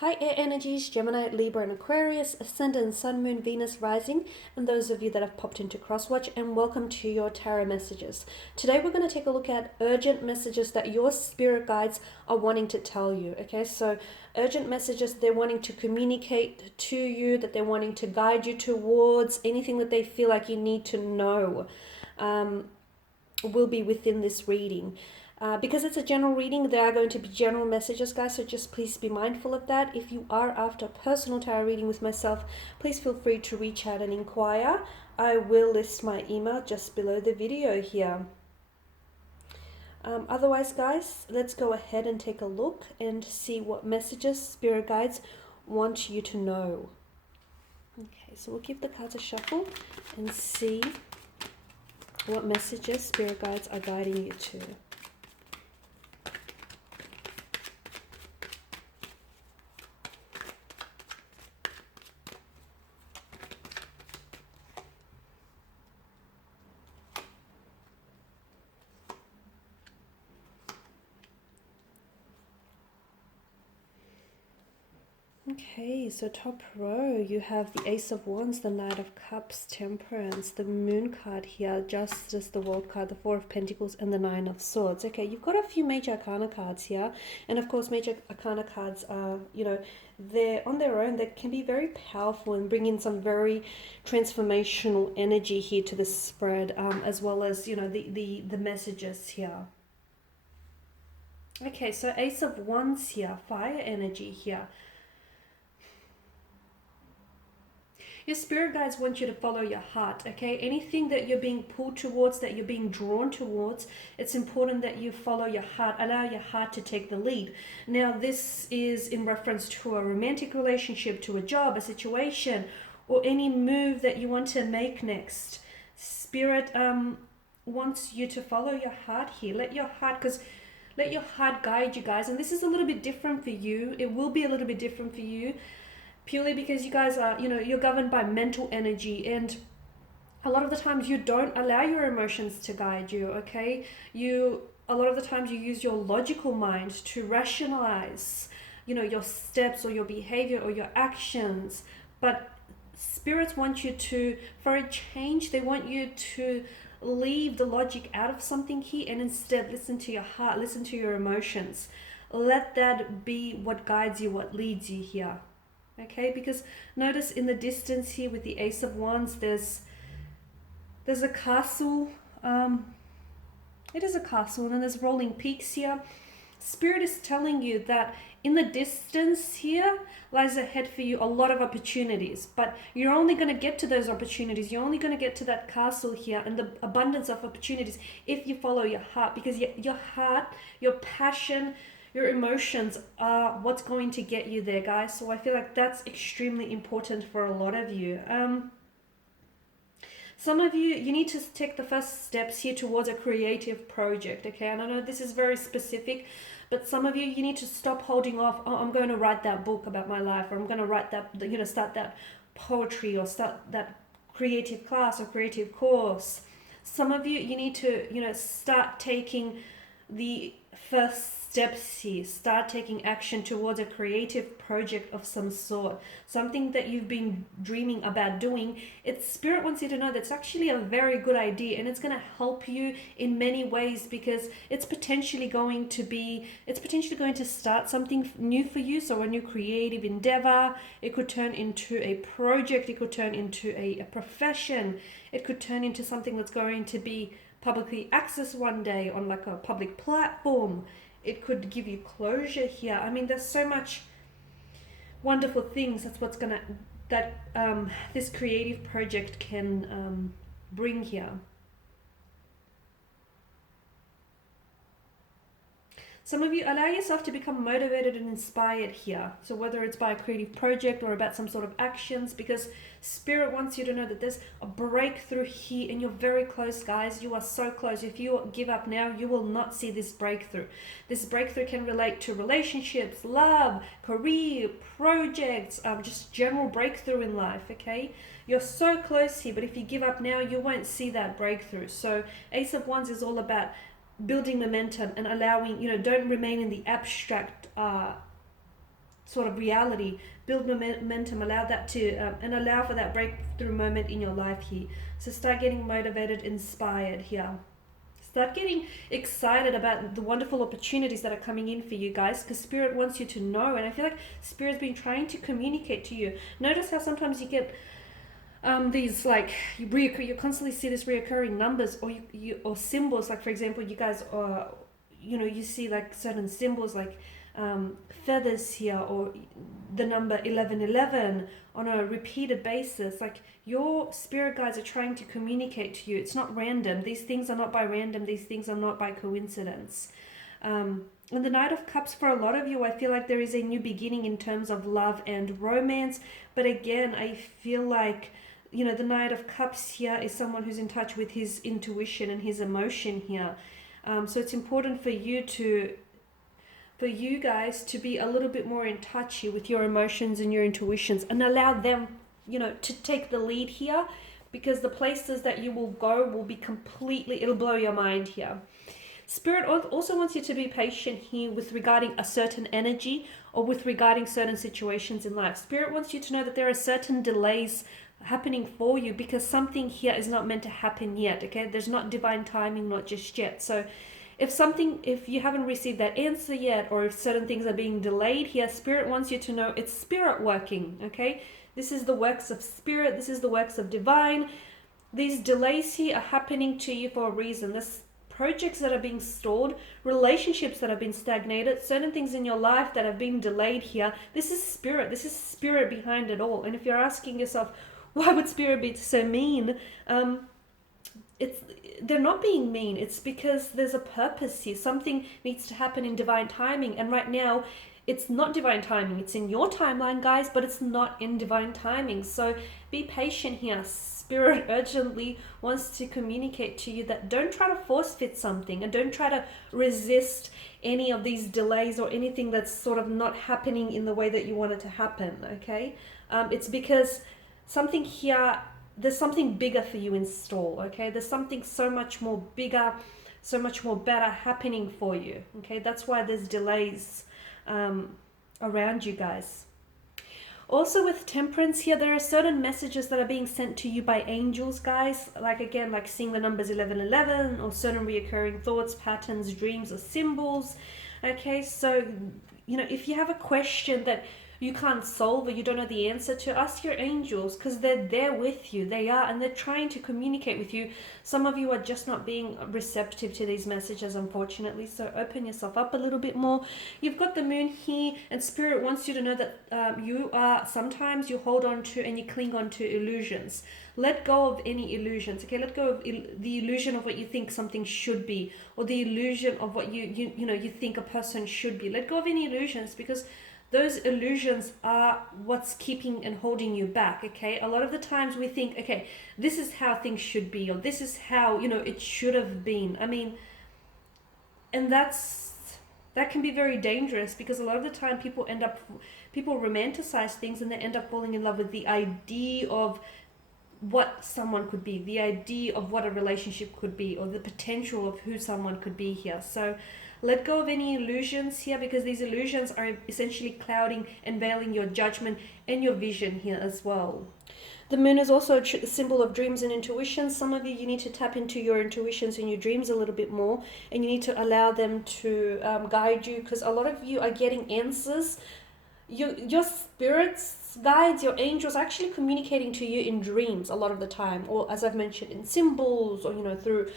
Hi Air Energies, Gemini, Libra and Aquarius, Ascendant, Sun, Moon, Venus, Rising, and those of you that have popped into Crosswatch, and welcome to your Tarot messages. Today we're going to take a look at urgent messages that your spirit guides are wanting to tell you. Okay, so urgent messages they're wanting to communicate to you, that they're wanting to guide you towards, anything that they feel like you need to know will be within this reading. Because it's a general reading, there are going to be general messages, guys, so just please be mindful of that. If you are after a personal tarot reading with myself, please feel free to reach out and inquire. I will list my email just below the video here. Otherwise, guys, let's go ahead and take a look and see what messages spirit guides want you to know. Okay, so we'll give the cards a shuffle and see what messages spirit guides are guiding you to. Okay, so top row, you have the Ace of Wands, the Knight of Cups, Temperance, the Moon card here, Justice, the World card, the Four of Pentacles, and the Nine of Swords. Okay, you've got a few major arcana cards here. And of course, major arcana cards are, they're on their own. They can be very powerful and bring in some very transformational energy here to the spread, as well as, the messages here. Okay, so Ace of Wands here, fire energy here. Your spirit guides want you to follow your heart, okay? Anything that you're being pulled towards, that you're being drawn towards, it's important that you follow your heart, allow your heart to take the lead. Now, this is in reference to a romantic relationship, to a job, a situation, or any move that you want to make next. Spirit wants you to follow your heart here. Let your heart guide you, guys. And this is a little bit different for you. It will be a little bit different for you, purely because you guys are, you're governed by mental energy, and a lot of the times you don't allow your emotions to guide you, okay? A lot of the times you use your logical mind to rationalize, your steps or your behavior or your actions, but spirits want you to, for a change, they want you to leave the logic out of something here and instead listen to your heart, listen to your emotions. Let that be what guides you, what leads you here. Okay, because notice in the distance here with the Ace of Wands, there's a castle. It is a castle, and then there's rolling peaks here. Spirit is telling you that in the distance here lies ahead for you a lot of opportunities, but you're only going to get to those opportunities. You're only going to get to that castle here and the abundance of opportunities if you follow your heart, because your heart, your passion, your emotions are what's going to get you there, guys. So I feel like that's extremely important for a lot of you. Some of you need to take the first steps here towards a creative project, okay? And I know this is very specific, but some of you need to stop holding off. Oh, I'm going to write that book about my life, or I'm going to write that, start that poetry, or start that creative class or creative course. Some of you need to, start taking the first steps here. Start taking action towards a creative project of some sort, something that you've been dreaming about doing. Spirit wants you to know that's actually a very good idea, and it's going to help you in many ways, because it's potentially going to start something new for you. So a new creative endeavor, it could turn into a project, it could turn into a profession, it could turn into something that's going to be publicly accessed one day on like a public platform. It could give you closure here. I mean, there's so much wonderful things. That's what's this creative project can bring here. Some of you allow yourself to become motivated and inspired here. So whether it's by a creative project or about some sort of actions, because Spirit wants you to know that there's a breakthrough here and you're very close, guys. You are so close. If you give up now, you will not see this breakthrough. This breakthrough can relate to relationships, love, career, projects, just general breakthrough in life, okay? You're so close here, but if you give up now, you won't see that breakthrough. So Ace of Wands is all about building momentum and allowing, don't remain in the abstract sort of reality, build momentum, allow that to and allow for that breakthrough moment in your life here. So start getting motivated, inspired here. Start getting excited about the wonderful opportunities that are coming in for you guys, because Spirit wants you to know, and I feel like Spirit's been trying to communicate to you. Notice how sometimes you get these like you constantly see this reoccurring numbers, or you or symbols, like for example you guys you see like certain symbols like feathers here, or the number 1111 on a repeated basis. Like your spirit guides are trying to communicate to you. It's not random. These things are not by random. These things are not by coincidence. And the Knight of Cups, for a lot of you, I feel like there is a new beginning in terms of love and romance. But again, I feel like, the Knight of Cups here is someone who's in touch with his intuition and his emotion here. So it's important for you guys to be a little bit more in touch here with your emotions and your intuitions, and allow them, to take the lead here, because the places that you will go will be it'll blow your mind here. Spirit also wants you to be patient here with regarding a certain energy, or with regarding certain situations in life. Spirit wants you to know that there are certain delays happening for you, because something here is not meant to happen yet, okay? There's not divine timing, not just yet. So if you haven't received that answer yet, or if certain things are being delayed here, Spirit wants you to know it's Spirit working, okay? This is the works of Spirit. This is the works of divine. These delays here are happening to you for a reason. This projects that are being stalled, relationships that have been stagnated, certain things in your life that have been delayed here. This is Spirit. This is Spirit behind it all. And if you're asking yourself, why would Spirit be so mean? They're not being mean. It's because there's a purpose here. Something needs to happen in divine timing. And right now, it's not divine timing. It's in your timeline, guys, but it's not in divine timing. So be patient here. Spirit urgently wants to communicate to you that don't try to force fit something, and don't try to resist any of these delays or anything that's sort of not happening in the way that you want it to happen, okay? It's because something here, there's something bigger for you in store, okay? There's something so much more bigger, so much more better happening for you, okay? That's why there's delays around you guys. Also with Temperance here, there are certain messages that are being sent to you by angels, guys. Like again, like seeing the numbers 1111, or certain reoccurring thoughts, patterns, dreams, or symbols. Okay, so, if you have a question that you can't solve, or you don't know the answer to, ask your angels, because they're there with you. They are, and they're trying to communicate with you. Some of you are just not being receptive to these messages, unfortunately, so open yourself up a little bit more. You've got the Moon here, and Spirit wants you to know that sometimes you hold on to and you cling on to illusions. Let go of any illusions, okay? Let go of the illusion of what you think something should be, or the illusion of what you think a person should be. Let go of any illusions, because those illusions are what's keeping and holding you back, okay? A lot of the times we think, okay, this is how things should be, or this is how, it should have been. I mean, and that can be very dangerous, because a lot of the time people romanticize things, and they end up falling in love with the idea of what someone could be, the idea of what a relationship could be, or the potential of who someone could be here. So let go of any illusions here, because these illusions are essentially clouding and veiling your judgment and your vision here as well. The Moon is also a symbol of dreams and intuition. Some of you need to tap into your intuitions and your dreams a little bit more, and you need to allow them to guide you, because a lot of you are getting answers. Your spirits, guides, your angels are actually communicating to you in dreams a lot of the time, or as I've mentioned, in symbols, or through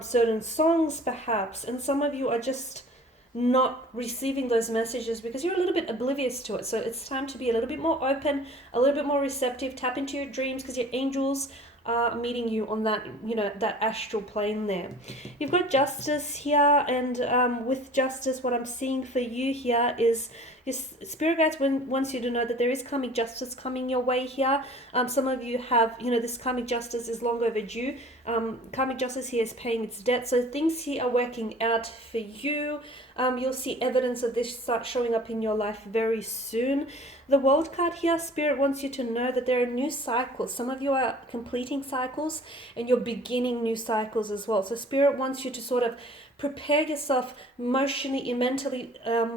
certain songs perhaps. And some of you are just not receiving those messages because you're a little bit oblivious to it. So it's time to be a little bit more open, a little bit more receptive. Tap into your dreams, because your angels are meeting you on that, that astral plane there. You've got Justice here, and with Justice, what I'm seeing for you here is your spirit guides wants you to know that there is karmic justice coming your way here. Some of you have, this karmic justice is long overdue. Karmic justice here is paying its debt. So things here are working out for you. You'll see evidence of this start showing up in your life very soon. The World card here, Spirit wants you to know that there are new cycles. Some of you are completing cycles, and you're beginning new cycles as well. So Spirit wants you to sort of prepare yourself emotionally and mentally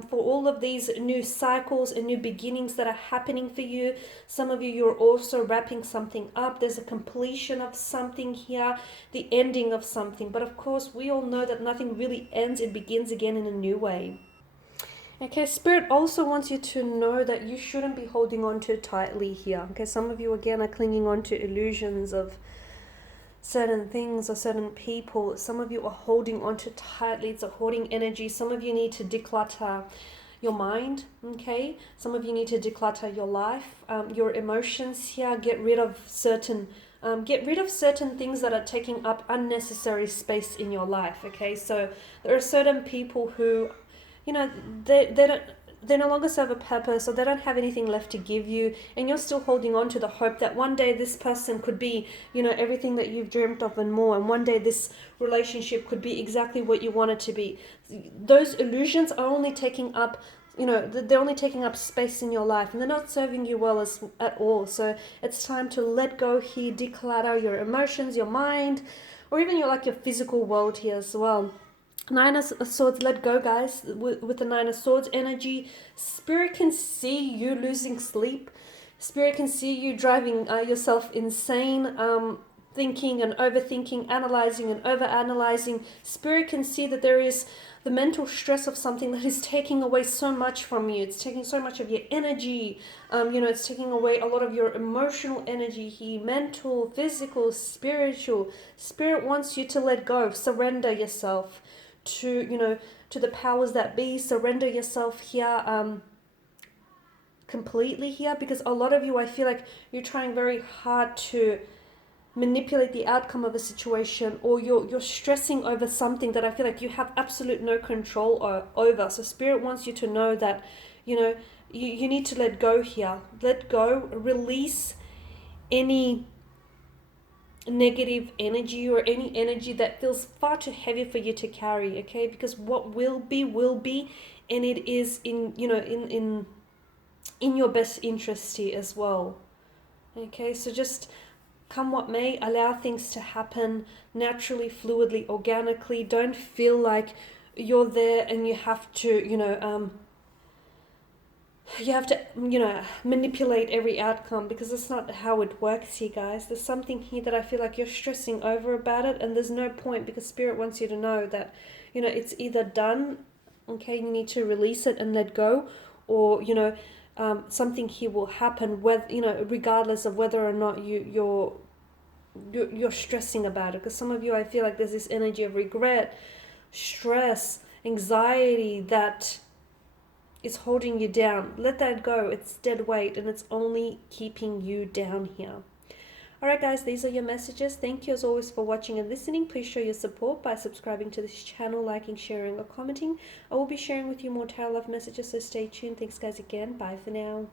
for all of these new cycles and new beginnings that are happening for you. Some of you, you're also wrapping something up. There's a completion of something here, the ending of something. But of course, we all know that nothing really ends. It begins again in a new way. Okay, Spirit also wants you to know that you shouldn't be holding on too tightly here. Okay, some of you again are clinging on to illusions of certain things or certain people. Some of you are holding on too tightly. It's a hoarding energy. Some of you need to declutter your mind. Okay, some of you need to declutter your life, your emotions here. Get rid of certain things that are taking up unnecessary space in your life. Okay, so there are certain people who, you know, they no longer serve a purpose, or they don't have anything left to give you, and you're still holding on to the hope that one day this person could be, you know, everything that you've dreamt of and more, and one day this relationship could be exactly what you want it to be. Those illusions are only taking up, you know, they're only taking up space in your life, and they're not serving you well at all. So it's time to let go here, declutter your emotions, your mind, or even your physical world here as well. Nine of Swords, let go, guys. With the Nine of Swords energy, Spirit can see you losing sleep. Spirit can see you driving yourself insane, thinking and overthinking, analyzing and overanalyzing. Spirit can see that there is the mental stress of something that is taking away so much from you. It's taking so much of your energy. You know, it's taking away a lot of your emotional energy here, mental, physical, spiritual. Spirit wants you to let go, surrender yourself to, you know, to the powers that be. Surrender yourself here completely here, because a lot of you, I feel like you're trying very hard to manipulate the outcome of a situation, or you're stressing over something that I feel like you have absolute no control over. So Spirit wants you to know that, you know, you need to let go here. Let go, release any negative energy or any energy that feels far too heavy for you to carry. Okay, because what will be, and it is in, you know, in your best interest here as well. Okay, so just come what may, allow things to happen naturally, fluidly, organically. Don't feel like you're there and you have to, you know, manipulate every outcome, because that's not how it works here, guys. There's something here that I feel like you're stressing over about it, and there's no point, because Spirit wants you to know that, you know, it's either done, okay, you need to release it and let go, or, you know, something here will happen, whether, you know, regardless of whether or not you're stressing about it. Because some of you, I feel like there's this energy of regret, stress, anxiety that is holding you down. Let that go. It's dead weight, and it's only keeping you down here. Alright guys, these are your messages. Thank you as always for watching and listening. Please show your support by subscribing to this channel, liking, sharing or commenting. I will be sharing with you more tarot love messages, so stay tuned. Thanks guys again. Bye for now.